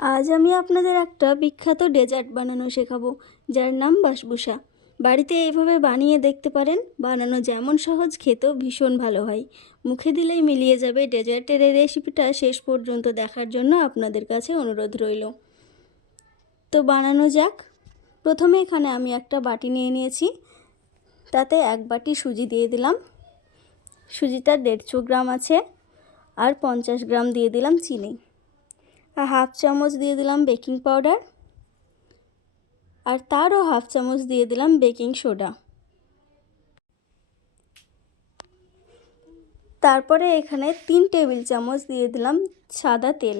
আজ আমি আপনাদের একটা বিখ্যাত ডেজার্ট বানানো শেখাবো, যার নাম বাসবুসা। বাড়িতে এইভাবে বানিয়ে দেখতে পারেন, বানানো যেমন সহজ, খেতেও ভীষণ ভালো হয়। মুখে দিলেই মিলিয়ে যাবে ডেজার্টের এই রেসিপিটা, শেষ পর্যন্ত দেখার জন্য আপনাদের কাছে অনুরোধ রইল। তো বানানো যাক। প্রথমে এখানে আমি একটা বাটি নিয়ে নিয়েছি। তাতে এক বাটি সুজি দিয়ে দিলাম। সুজিটা দেড়শো গ্রাম আছে, আর পঞ্চাশ গ্রাম দিয়ে দিলাম চিনি। হাফ চামচ দিয়ে দিলাম বেকিং পাউডার। আর তারও হাফ চামচ দিয়ে দিলাম বেকিং সোডা। তারপরে এখানে তিন টেবিল চামচ দিয়ে দিলাম সাদা তেল।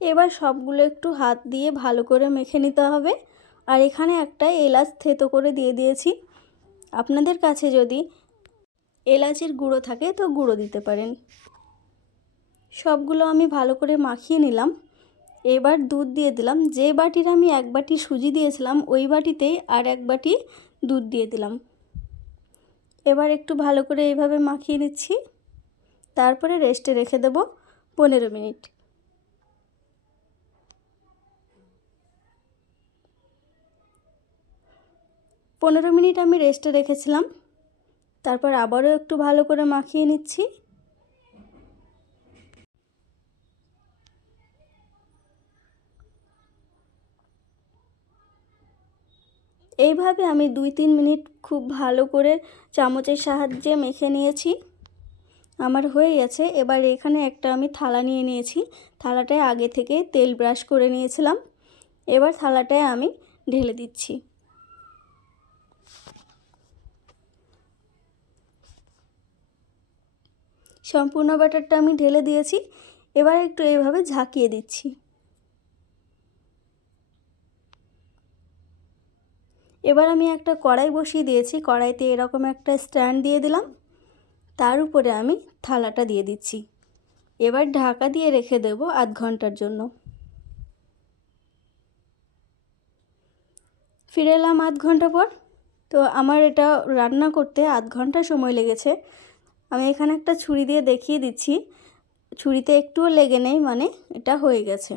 এবার সবগুলো একটু হাত দিয়ে ভালো করে মেখে নিতে হবে। আর এখানে একটা এলাচ থেতো করে দিয়ে দিয়েছি। আপনাদের কাছে যদি এলাচের গুঁড়ো থাকে তো গুঁড়ো দিতে পারেন। সবগুলো আমি ভালো করে মাখিয়ে নিলাম। এবার দুধ দিয়ে দিলাম। যে বাটির আমি এক বাটি সুজি দিয়েছিলাম, ওই বাটিতেই আর এক বাটি দুধ দিয়ে দিলাম। এবার একটু ভালো করে এইভাবে মাখিয়ে নিচ্ছি। তারপরে রেস্টে রেখে দেব পনেরো মিনিট। পনেরো মিনিট আমি রেস্টে রেখেছিলাম। তারপর আবারও একটু ভালো করে মাখিয়ে নিচ্ছি। এইভাবে আমি দুই তিন মিনিট খুব ভালো করে চামচের সাহায্যে মেখে নিয়েছি। আমার হয়ে গেছে। এবার এখানে একটা আমি থালা নিয়ে নিয়েছি। থালাটায় আগে থেকে তেল ব্রাশ করে নিয়েছিলাম। এবার থালাটায় আমি ঢেলে দিচ্ছি। সম্পূর্ণ ব্যাটারটা আমি ঢেলে দিয়েছি। এবার একটু এইভাবে ঝাঁকিয়ে দিচ্ছি। এবার আমি একটা কড়াই বসিয়ে দিয়েছি। কড়াইতে এরকম একটা স্ট্যান্ড দিয়ে দিলাম। তার উপরে আমি থালাটা দিয়ে দিচ্ছি। এবার ঢাকা দিয়ে রেখে দেব আধ ঘণ্টার জন্য। ফিরে এলাম আধ ঘণ্টা পর। তো আমার এটা রান্না করতে আধ ঘণ্টা সময় লেগেছে। আমি এখানে একটা ছুরি দিয়ে দেখিয়ে দিচ্ছি। ছুরিতে একটুও লেগে নেই মানে এটা হয়ে গেছে।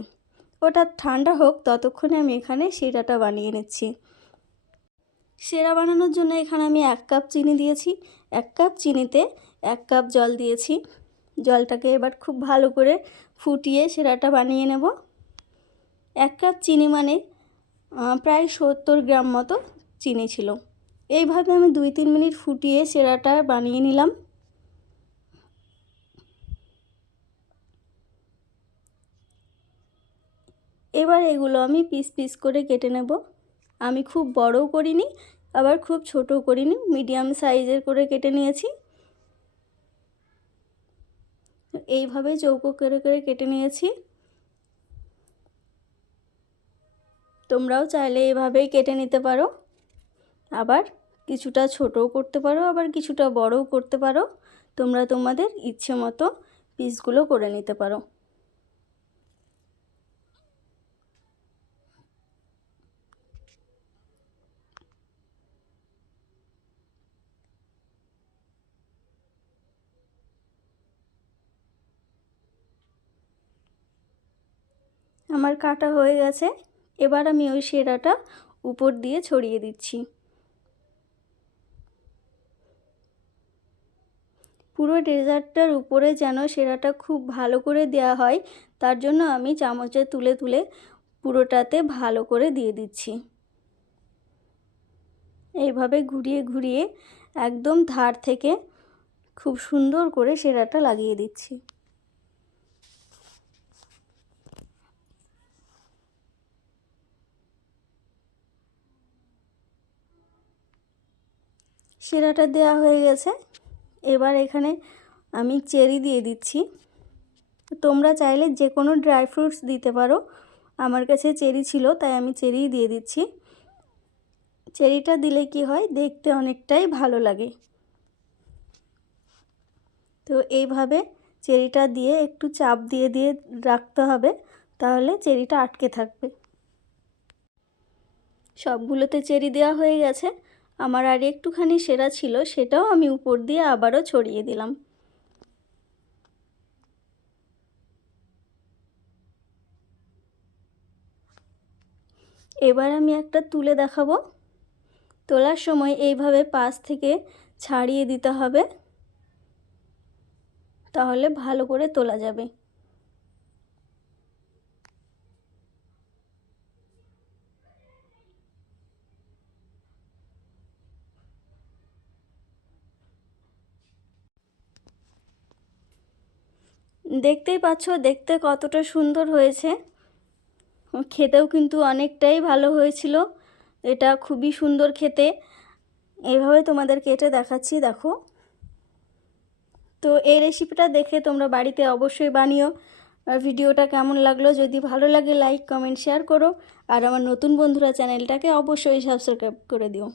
ওটা ঠান্ডা হোক, ততক্ষণে আমি এখানে শিরাটা বানিয়ে নিচ্ছি। সেরা বানানোর জন্য এখানে আমি এক কাপ চিনি দিয়েছি। এক কাপ চিনিতে এক কাপ জল দিয়েছি। জলটাকে এবার খুব ভালো করে ফুটিয়ে সেরাটা বানিয়ে নেব। এক কাপ চিনি মানে প্রায় সত্তর গ্রাম মতো চিনি ছিল। এইভাবে আমি দুই তিন মিনিট ফুটিয়ে সেরাটা বানিয়ে নিলাম। এবার এগুলো আমি পিস পিস করে কেটে নেব। আমি খুব বড়ও করিনি, আবার খুব ছোটও করিনি মিডিয়াম সাইজের করে কেটে নিয়েছি। এইভাবে চৌকো করে করে কেটে নিয়েছি। তোমরাও চাইলে এভাবেই কেটে নিতে পারো। আবার কিছুটা ছোটও করতে পারো, আবার কিছুটা বড়ও করতে পারো। তোমরা তোমাদের ইচ্ছে মতো পিসগুলো করে নিতে পারো। আমার কাটা হয়ে গেছে। এবার আমি ওই সেরাটা উপর দিয়ে ছড়িয়ে দিচ্ছি। পুরো ডেজার্টটার উপরে যেন সেরাটা খুব ভালো করে দেওয়া হয়, তার জন্য আমি চামচে তুলে তুলে পুরোটাতে ভালো করে দিয়ে দিচ্ছি। এইভাবে ঘুরিয়ে ঘুরিয়ে একদম ধার থেকে খুব সুন্দর করে সেরাটা লাগিয়ে দিচ্ছি। শিরাটা দেওয়া হয়ে গেছে। এবার এখানে আমি চেরি দিয়ে দিচ্ছি। তোমরা চাইলে যে কোনো ড্রাই ফ্রুটস দিতে পারো। আমার কাছে চেরি ছিল, তাই আমি চেরি দিয়ে দিচ্ছি। চেরিটা দিলে কি হয়, দেখতে অনেকটাই ভালো লাগে। তো এইভাবে চেরিটা দিয়ে একটু চাপ দিয়ে দিয়ে রাখতে হবে, তাহলে চেরিটা আটকে থাকবে। সবগুলোতে চেরি দেওয়া হয়ে গেছে। আমার আর একটুখানি সেরা ছিল, সেটাও আমি উপর দিয়ে আবারও ছড়িয়ে দিলাম। এবার আমি একটা তুলে দেখাবো। তোলার সময় এইভাবে পাশ থেকে ছাড়িয়ে দিতে হবে। তাহলে ভালো করে তোলা যাবে। দেখতেই পাচ্ছ, দেখতে কতটা সুন্দর হয়েছে। খেতেও কিন্তু অনেকটাই ভালো হয়েছিল। এটা খুবই সুন্দর খেতে। এইভাবে তোমাদের কেটে দেখাচ্ছি, দেখো। তো এই রেসিপিটা দেখে তোমরা বাড়িতে অবশ্যই বানিও। ভিডিওটা কেমন লাগল, যদি ভালো লাগে লাইক কমেন্ট শেয়ার করো। আর আমার নতুন বন্ধুরা চ্যানেলটাকে অবশ্যই সাবস্ক্রাইব করে দিও।